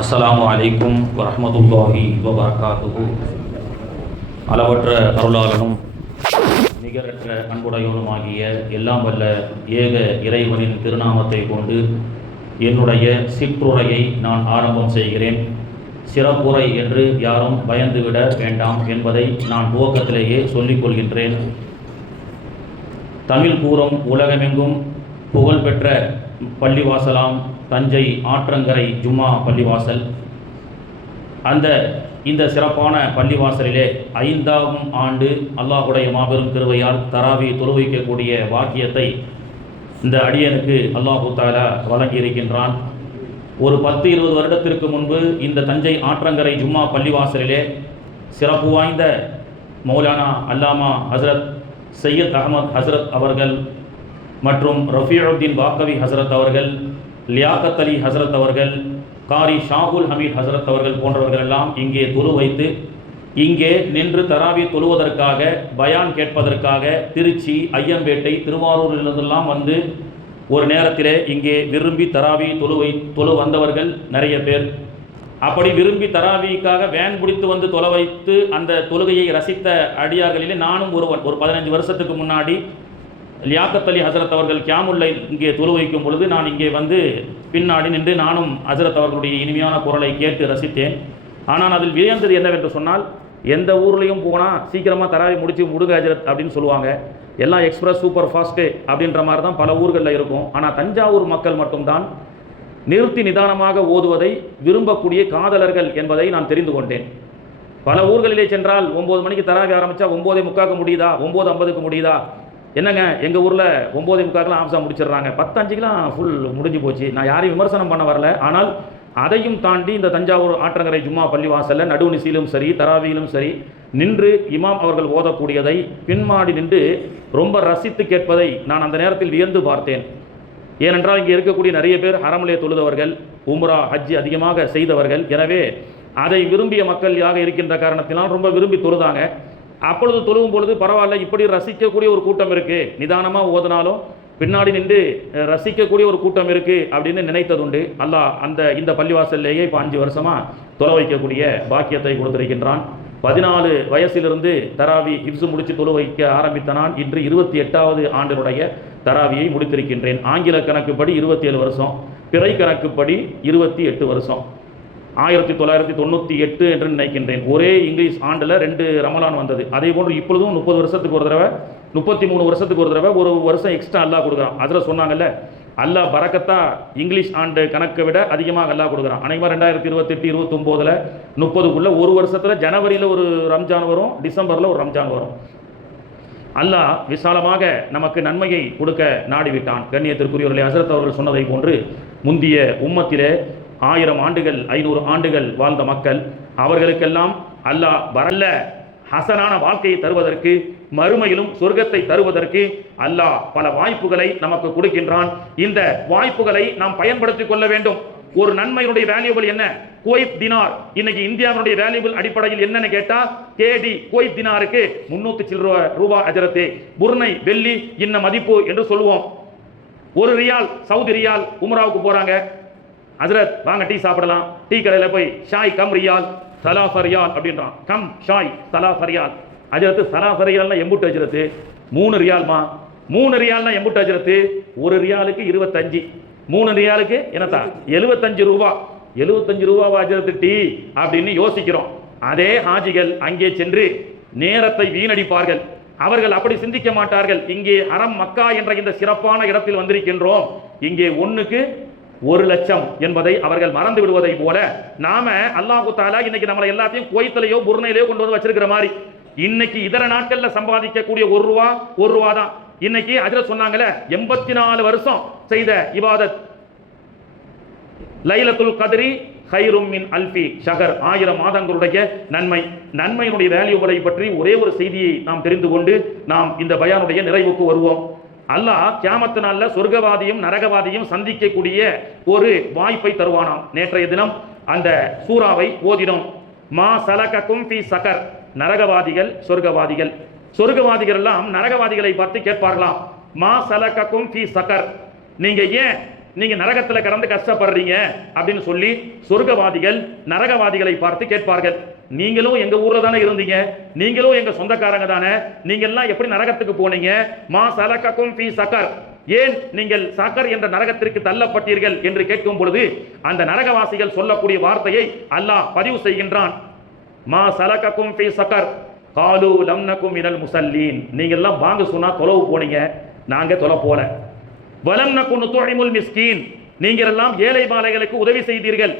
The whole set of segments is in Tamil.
அஸ்ஸலாமு அலைக்கும் வரஹ்மத்துல்லாஹி வபரகாத்துஹு. அளவற்ற அருளாளனும் நிகரற்ற அன்புடையவனுமாகிய எல்லாம் வல்ல ஏக இறைவனின் திருநாமத்தை கொண்டு என்னுடைய சிற்றுரையை நான் ஆரம்பம் செய்கிறேன். சிறப்புரை என்று யாரும் பயந்துவிட வேண்டாம் என்பதை நான் துவக்கத்திலேயே சொல்லிக் கொள்கின்றேன். தமிழ் கூறும் உலகமெங்கும் புகழ்பெற்ற பள்ளிவாசலாம் தஞ்சை ஆற்றங்கரை ஜும்மா பள்ளிவாசல். இந்த சிறப்பான பள்ளிவாசலிலே 5ஆம் ஆண்டு அல்லாஹுடைய மாபெரும் கிருபையால் தராவி தொழுவிக்கக்கூடிய வாக்கியத்தை இந்த அடியனுக்கு அல்லாஹு தஆலா வழங்கியிருக்கின்றான். ஒரு 10-20 வருடத்திற்கு முன்பு இந்த தஞ்சை ஆற்றங்கரை ஜும்மா பள்ளிவாசலிலே சிறப்பு வாய்ந்த மௌலானா அல்லாமா ஹசரத் சையத் அஹமத் ஹசரத் அவர்கள் மற்றும் ரஃபீஉத்தீன் பாக்கவி ஹசரத் அவர்கள், லியாக்கத் அலி ஹசரத் அவர்கள், காரி ஷாகுல் ஹமீத் ஹசரத் அவர்கள் போன்றவர்கள் எல்லாம் இங்கே தொழு வைத்து இங்கே நின்று தராவி தொழுவதற்காக, பயான் கேட்பதற்காக திருச்சி, ஐயம்பேட்டை, திருவாரூரிலிருந்தெல்லாம் வந்து ஒரு நேரத்திலே இங்கே விரும்பி தராவி தொழு வந்தவர்கள் நிறைய பேர். அப்படி விரும்பி தராவிக்காக வேன் பிடித்து வந்து தொலை வைத்து அந்த தொழுகையை ரசித்த அடியார்களிலே நானும் ஒரு 15 வருஷத்துக்கு முன்னாடி லியாக்கத் அலி ஹசரத் அவர்கள் கியாமுல்லை இங்கே தொழு வைக்கும் பொழுது நான் இங்கே வந்து பின்னாடி நின்று நானும் ஹசரத் அவர்களுடைய இனிமையான குரலை கேட்டு ரசித்தேன். ஆனால் அதில் வியந்தது என்னவென்று சொன்னால், எந்த ஊர்லேயும் போனால் சீக்கிரமாக தராவி முடித்து முடுங்க ஹஜரத் அப்படின்னு சொல்லுவாங்க. எல்லாம் எக்ஸ்பிரஸ் சூப்பர் ஃபாஸ்ட்டு அப்படின்ற மாதிரி தான் பல ஊர்களில் இருக்கும். ஆனால் தஞ்சாவூர் மக்கள் மட்டும்தான் நிறுத்தி நிதானமாக ஓதுவதை விரும்பக்கூடிய காதலர்கள் என்பதை நான் தெரிந்து கொண்டேன். பல ஊர்களிலே சென்றால் 9 மணிக்கு தராவி ஆரம்பித்தா 9:45 முடியுதா, 9:50 முடியுதா, என்னங்க எங்கள் ஊரில் 9:45 ஆம்சா முடிச்சிடுறாங்க, 10:05 ஃபுல் முடிஞ்சு போச்சு. நான் யாரையும் விமர்சனம் பண்ண வரல. ஆனால் அதையும் தாண்டி இந்த தஞ்சாவூர் ஆற்றங்கரை ஜும்மா பள்ளிவாசலில் நடுநிசையிலும் சரி தராவியிலும் சரி நின்று இமாம் அவர்கள் ஓதக்கூடியதை பின்மாடி நின்று ரொம்ப ரசித்து கேட்பதை நான் அந்த நேரத்தில் வியந்து பார்த்தேன். ஏனென்றால் இங்கே இருக்கக்கூடிய நிறைய பேர் ஹரமிலே தொழுதவர்கள், உம்ரா ஹஜ்ஜி அதிகமாக செய்தவர்கள். எனவே அதை விரும்பிய மக்கள் யாக இருக்கின்ற காரணத்தினால் ரொம்ப விரும்பி தொழுதாங்க. அப்பொழுது தொழுவும் பொழுது பரவாயில்ல, இப்படி ரசிக்கக்கூடிய ஒரு கூட்டம் இருக்குது, நிதானமாக ஓதுனாலும் பின்னாடி நின்று ரசிக்கக்கூடிய ஒரு கூட்டம் இருக்குது அப்படின்னு நினைத்ததுண்டு. அல்லாஹ் இந்த பள்ளிவாசல்லையே இப்போ 5 வருஷமாக தொலை வைக்கக்கூடிய பாக்கியத்தை கொடுத்திருக்கின்றான். 14 வயசிலிருந்து தராவி ஹிப்ஸு முடித்து தொழு வைக்க ஆரம்பித்த நான் இன்று 28வது ஆண்டினுடைய தராவியை முடித்திருக்கின்றேன். ஆங்கில கணக்குப்படி 27 வருஷம், பிறை கணக்குப்படி 28 வருஷம். 1998 என்று நினைக்கின்றேன். ஒரே இங்கிலீஷ் ஆண்டில் 2 ரமலான் வந்தது. அதே போன்று இப்பொழுதும் 30 வருஷத்துக்கு ஒரு தடவை, 33 வருஷத்துக்கு ஒரு தடவை ஒரு வருஷம் எக்ஸ்ட்ரா அல்லாஹ் கொடுக்குறான். அதில் சொன்னாங்கல்ல, அல்லாஹ் பரக்கத்தா இங்கிலீஷ் ஆண்டு கணக்கை விட அதிகமாக அல்லாஹ் கொடுக்குறான். அனைவரும் 2028, 29, 30க்குள்ள ஒரு வருஷத்தில் ஜனவரியில் ஒரு ரம்ஜான் வரும், டிசம்பரில் ஒரு ரம்ஜான் வரும். அல்லாஹ் விசாலமாக நமக்கு நன்மையை கொடுக்க நாடிவிட்டான். கண்ணியத்திற்குரியவர்களே, ஹசரத் அவர்கள் சொன்னதை போன்று முந்திய உம்மத்திலே 1000 ஆண்டுகள் 500 ஆண்டுகள் வாழ்ந்த மக்கள், அவர்களுக்கெல்லாம் அல்லாஹ் வரல்ல ஹசனான வாழ்க்கையை தருவதற்கு, மறுமையிலும் சொர்க்கத்தை தருவதற்கு அல்லாஹ் பல வாய்ப்புகளை நமக்கு கொடுக்கின்றான். இந்த வாய்ப்புகளை நாம் பயன்படுத்திக் கொள்ள வேண்டும். ஒரு நன்மையினுடைய வேல்யூபிள் என்ன? Kuwait dinar. இன்னைக்கு இந்தியாவுடைய வேல்யூபிள் அடிப்படையில் என்னன்னு கேட்டா, கேடி குவைத் தினாருக்கு 300 சில்லற ரூபாய் அஜரத்து, புர்னை வெள்ளி இன்ன மதிப்பு என்று சொல்லுவோம். ஒரு ரியால், சவுதி ரியால். உம்ராவுக்கு போறாங்க, ஹஜரத் வாங்க டீ சாப்பிடலாம், டீ கடையில் போய் ஷாய் கம் ரியால் சலாஃப ரியால் அப்படின்றான். கம் ஷாய் சலாஃப ரியால். அஜரத்து சலாஃப ரியால்னா எம்புட்டு அஜரத்து? 3 ரியால்மா. 3 ரியால்னா எம்புட்டு அஜரத்து? 1 ரியாலுக்கு 25, 3 ரியாலுக்கு என்னத்தா 75 ரூபா. 75 ரூபாவா அஜரத்து டீ அப்படின்னு யோசிக்கிறோம். அதே ஹாஜிகள் அங்கே சென்று நேரத்தை வீணடிப்பார்கள். அவர்கள் அப்படி சிந்திக்க மாட்டார்கள். இங்கே ஹரம் மக்கா என்ற இந்த சிறப்பான இடத்தில் வந்திருக்கின்றோம், இங்கே 1க்கு 1 லட்சம் என்பதை அவர்கள் மறந்து விடுவதை போல நாம அல்லாஹு தஆலா இன்னைக்கு நம்மளை எல்லாத்தையும் குவைத்திலேயோ புர்னையிலேயோ கொண்டு வந்து வச்சிருக்கிற மாதிரி, இன்னைக்கு இதர நாட்கள்ல சம்பாதிக்கக்கூடிய 1 ரூபா தான். இன்னைக்கு ஹஜ்ரத் சொன்னாங்கல்ல, 84 வருஷம் செய்த இபாதத், லைலத்துல் கத்ரி ஹைரும் மின் அல்ஃபி ஷஹர், 1000 மாதங்களுடைய நன்மையினுடைய வேல்யூகளை பற்றி ஒரே ஒரு செய்தியை நாம் தெரிந்து கொண்டு நாம் இந்த பயானுடைய நிறைவுக்கு வருவோம். அல்லாஹ் கியாமத்து நாளில் சொர்க்கவாதியும் நரகவாதியும் சந்திக்கக்கூடிய ஒரு வாய்ப்பை தருவானாம். நேற்றைய தினம் அந்த சூறாவை ஓதினோம். மா சலகக்கும் ஃபீ சகர். நரகவாதிகள் சொர்க்கவாதிகள் எல்லாம் நரகவாதிகளை பார்த்து கேட்பார்களாம், மா சலகக்கும் ஃபீ சகர், நீங்க ஏன் நீங்க நரகத்துல கடந்து கஷ்டப்படுறீங்க அப்படின்னு சொல்லி சொர்க்கவாதிகள் நரகவாதிகளை பார்த்து கேட்பார்கள், நீங்களும் எங்க ஊர்ல தானே இருந்தீங்க, நீங்களும் எங்க சொந்தக்காரங்க தானே, நீங்க எல்லாம் எப்படி நரகத்துக்கு போனீங்க? மா சலகக்கும் ஃபீ சகர், ஏன் நீங்கள் சகர் என்ற நரகத்திற்கு தள்ளப்பட்டீர்கள் என்று கேட்கும் பொழுது அந்த நரகவாசிகள் சொல்லக்கூடிய வார்த்தையை அல்லாஹ் பதிவு செய்கின்றான். மா சலகக்கும் ஃபீ சகர் காலு லம் நகும் மினல் முஸல்லீன், நீங்க எல்லாம் வாங்க சொன்னா தொலைவு போனீங்க, நாங்க தொலை போல. வலம் நகு நுதுஇமுல் மிஸ்கீன், நீங்கள் எல்லாம் ஏழை மாலைகளுக்கு உதவி செய்தீர்கள்.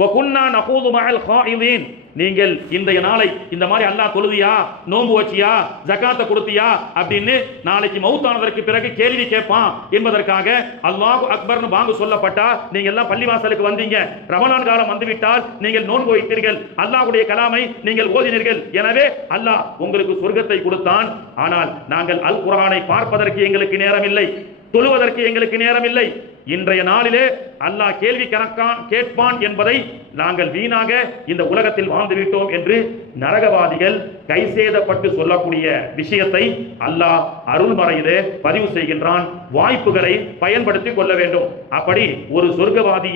வகுன்னா நகூது மஅல் காயிதீன், நீங்கள் இன்றைய நாளை இந்த மாதிரி அல்லாஹ் தொழுதியா, நோன்பு வச்சியா, ஜகாத்தை கொடுத்தியா அப்படின்னு நாளைக்கு மௌத்தானதற்கு பிறகு கேள்வி கேட்பான் என்பதற்காக அல்லாஹ் அக்பர்னு வாங்க சொல்லப்பட்டா நீங்க எல்லாம் பள்ளிவாசலுக்கு வந்தீங்க, ரமலான் காலம் வந்துவிட்டால் நீங்கள் நோன்பு வைத்தீர்கள், அல்லாஹ்வுடைய கலாமை நீங்கள் ஓதினீர்கள், எனவே அல்லாஹ் உங்களுக்கு சொர்க்கத்தை கொடுத்தான். ஆனால் நாங்கள் அல் குர்ஆனை பார்ப்பதற்கு எங்களுக்கு நேரம் இல்லை, தொழுவதற்கு எங்களுக்கு நேரம் இல்லை, இன்றைய நாளிலே அல்லாஹ் கேள்வி கேட்பான் என்பதை நாங்கள் வீணாக இந்த உலகத்தில் வாழ்ந்து விட்டோம் என்று நரகவாதிகள் கைசேதப்பட்டு சொல்லக்கூடிய விஷயத்தை அல்லாஹ் அருள்மறையிலே பதிவு செய்கின்றான். வாய்ப்புகளை பயன்படுத்திக் கொள்ள வேண்டும். அப்படி ஒரு சொர்க்கவாதி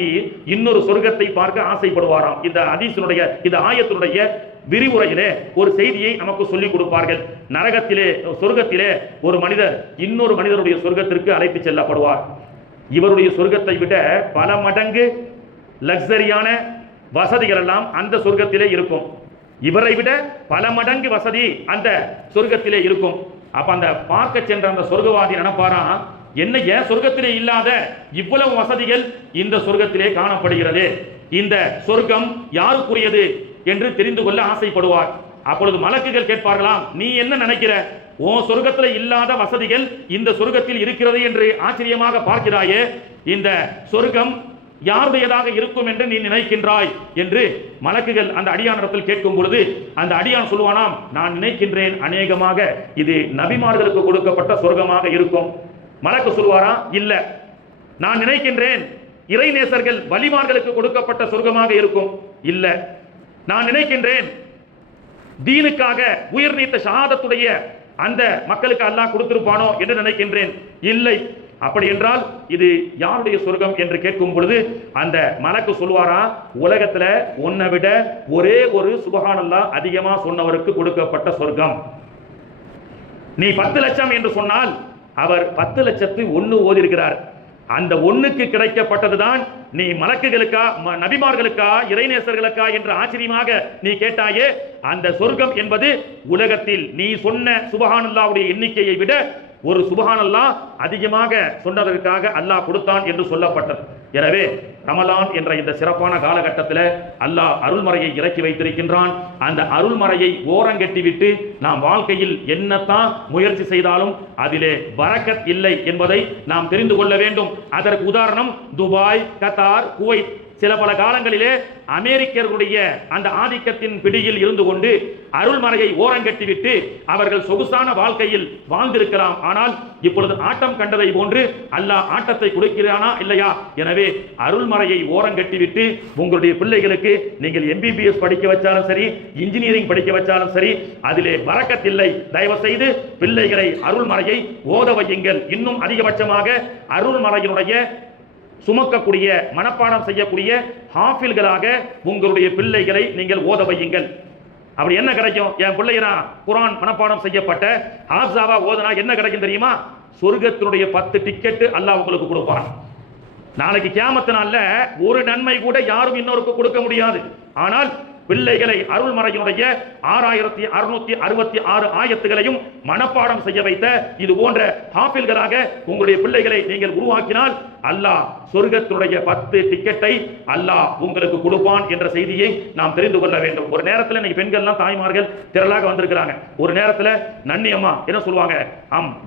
இன்னொரு சொர்க்கத்தை பார்க்க ஆசைப்படுவாராம். இந்த ஹதீஸினுடைய இந்த ஆயத்தினுடைய விரிவுரையிலே ஒரு செய்தியை நமக்கு சொல்லிக் கொடுப்பார்கள். நரகத்திலே சொர்க்கத்திலே ஒரு மனிதர் இன்னொரு மனிதருடைய சொர்க்கத்திற்கு அழைத்து செல்லப்படுவார். இவருடைய சொர்க்கத்தை விட பல மடங்கு லக்ஸரியான வசதிகள் எல்லாம் அந்த சொர்க்கத்திலே இருக்கும். இவரை விட பல மடங்கு வசதி அந்த சொர்க்கத்திலே இருக்கும். அப்ப அந்த பார்க்க சென்ற அந்த சொர்க்கவாதி நினைப்பாரா, என்ன ஏன் சொர்க்கத்திலே இல்லாத இவ்வளவு வசதிகள் இந்த சொர்க்கத்திலே காணப்படுகிறது, இந்த சொர்க்கம் யாருக்குரியது என்று தெரிந்து கொள்ள ஆசைப்படுவார். அப்பொழுது மலக்குகள் கேட்பார்களாம், நீ என்ன நினைக்கிற, ஓ சொர்க்கத்தில் இல்லாத வசதிகள் இந்த சொர்க்கத்தில் இருக்கிறது என்று ஆச்சரியமாக பார்க்கிறாயே, இந்த சொர்க்கம் யாருடையதாக இருக்கும் என்று நீ நினைக்கின்றாய் என்று மலக்குகள் அந்த அடியானிடத்தில் கேட்கும் பொழுது அந்த அடியான் சொல்லுவானாம், நான் நினைக்கின்றேன் அநேகமாக இது நபிமார்களுக்கு கொடுக்கப்பட்ட சொர்க்கமாக இருக்கும். மலக்கு சொல்வாரா, இல்ல, நான் நினைக்கின்றேன் இறைநேசர்கள் வலிமார்களுக்கு கொடுக்கப்பட்ட சொர்க்கமாக இருக்கும். இல்ல, நான் நினைக்கின்றேன் தீனுக்காக உயிர் நீத்த ஷஹாதத்துடைய அந்த மக்களுக்கு அல்லாஹ் கொடுத்திருப்பானோ என்று நினைக்கின்றேன். இல்லை, அப்படி என்றால் இது யாருடைய சொர்க்கம் என்று கேட்கும் பொழுது அந்த மலக்கு சொல்வாரா, உலகத்துல உன்னை விட ஒரே ஒரு சுப்ஹானல்லாஹ் அதிகமா சொன்னவருக்கு கொடுக்கப்பட்ட சொர்க்கம். நீ 10 லட்சம் என்று சொன்னால் அவர் 10 லட்சத்து 1 ஓதி இருக்கிறார். அந்த 1க்கு கிடைக்கப்பட்டதுதான் நீ மலக்குகளுக்கா நபிமார்களுக்கா இறைநேசர்களுக்கா என்று ஆச்சரியமாக நீ கேட்டாயே, அந்த சொர்க்கம் என்பது உலகத்தில் நீ சொன்ன சுப்ஹானல்லாஹ்வுடைய எண்ணிக்கையை விட ஒரு சுப்ஹானல்லாஹ் அதிகமாக சொன்னதற்காக அல்லாஹ் கொடுத்தான் என்று சொல்லப்பட்டது. எனவே ரமலான் என்ற இந்த சிறப்பான காலகட்டத்தில் அல்லாஹ் அருள்மறையை இறக்கி வைத்திருக்கின்றான். அந்த அருள்மறையை ஓரங்கட்டிவிட்டு நாம் வாழ்க்கையில் என்னத்தான் முயற்சி செய்தாலும் அதிலே பரக்கத் இல்லை என்பதை நாம் தெரிந்து கொள்ள வேண்டும். அதற்கு உதாரணம் துபாய், கத்தார், குவைத். சில பல காலங்களிலே அமெரிக்கர்களுடைய அந்த ஆதிக்கத்தின் பிடியில் இருந்து கொண்டு அருள்மறையை ஓரங்கட்டிவிட்டு அவர்கள் சொகுசான வாழ்க்கையில் வாழ்ந்திருக்கலாம். ஆனால் இப்பொழுது ஆட்டம் கண்டதை போன்று அல்லாஹ் ஆட்டத்தை கொடுக்கிறானா இல்லையா? எனவே அருள்மறையை ஓரங்கட்டிவிட்டு உங்களுடைய பிள்ளைகளுக்கு நீங்கள் MBBS படிக்க வச்சாலும் சரி, இன்ஜினியரிங் படிக்க வச்சாலும் சரி, அதிலே பரக்கத் இல்லை. தயவு செய்து பிள்ளைகளை அருள்மறையை ஓத வையுங்கள். இன்னும் அதிகபட்சமாக அருள்மறையினுடைய சுமக்கக்கூடிய மனப்பாடம் செய்யக்கூடிய ஹாஃபில்களாக உங்களுடைய பிள்ளைகளை நீங்கள் ஓத வையுங்கள். அப்படி என்ன கிடைக்கும்? என் பிள்ளைனா குர்ஆன் மனப்பாடம் செய்யப்பட்ட ஹாஃபிஸாவா ஓதுனா என்ன கிடைக்கும் தெரியுமா? சொர்க்கத்தினுடைய 10 டிக்கெட் அல்லாஹ் உங்களுக்கு கொடுப்பான். நாளைக்கு கியாமத் நாள்ல ஒரு நன்மை கூட யாரும் இன்னொருக்கு கொடுக்க முடியாது. ஆனால் பிள்ளைகளை அருள்மறையினுடைய 6666 ஆயத்துகளையும் மனப்பாடம் செய்ய வைத்த இது போன்ற ஹாஃபில்களாக உங்களுடைய பிள்ளைகளை நீங்கள் உருவாக்கினால் அல்லாஹ் சொர்க்கத்துடைய 10 டிக்கெட்டை அல்லாஹ் உங்களுக்கு கொடுப்பான் என்ற செய்தியை நாம் தெரிந்து கொள்ள வேண்டும். ஒரு நேரத்தில் இன்னைக்கு பெண்கள்லாம் தாய்மார்கள் திரளாக வந்திருக்கிறாங்க. ஒரு நேரத்தில் நன்னி அம்மா என்ன சொல்லுவாங்க,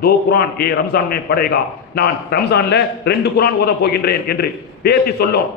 தோ குர்ஆன் ஏ ரம்ஜான் மே படேகா, நான் ரம்ஜான்ல 2 குர்ஆன் ஓத போகின்றேன் என்று பேத்தி சொல்லும்.